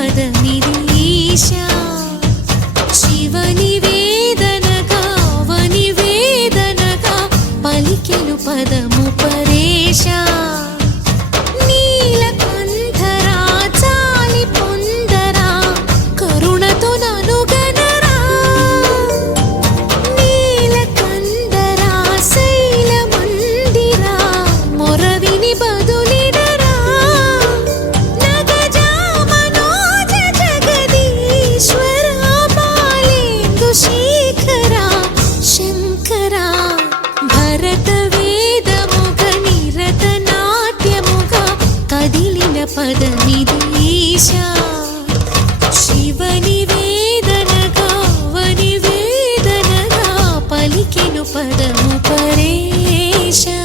పదమిది ఈశా శివని వేదనగా వని వేదనగా పలికెను పదము పరేశా నీలకంఠరా చాలి పొందరా కరుణతో ననుగనరా నీలకంఠరా శైల మందిరా మొరవిని బదులిడరా నగజా మనోజ జగదీశ్వరా బాలేందు శేఖరా శంకరా భరత వేదముగ నిరత నాట్యముగా కదిలిన పదమిది ఈశా శివని వేదనగా వని వేదనగా పలికెను పదము పరేశా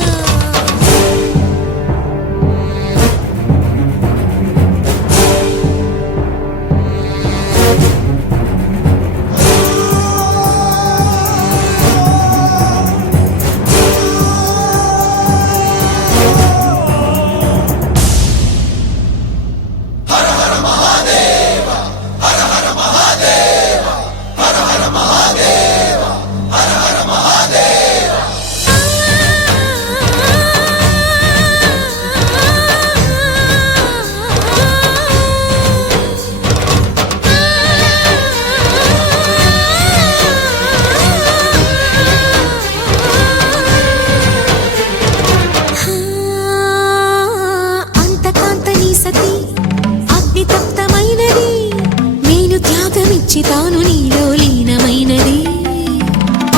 తాను నీలో లీనమైనది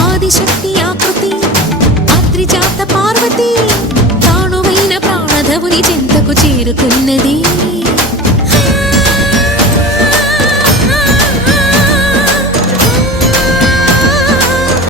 ఆదిశక్తి ఆకృతి అద్రిజాత పార్వతి తానువైన ప్రాణధవుని చెంతకు చేరుకున్నది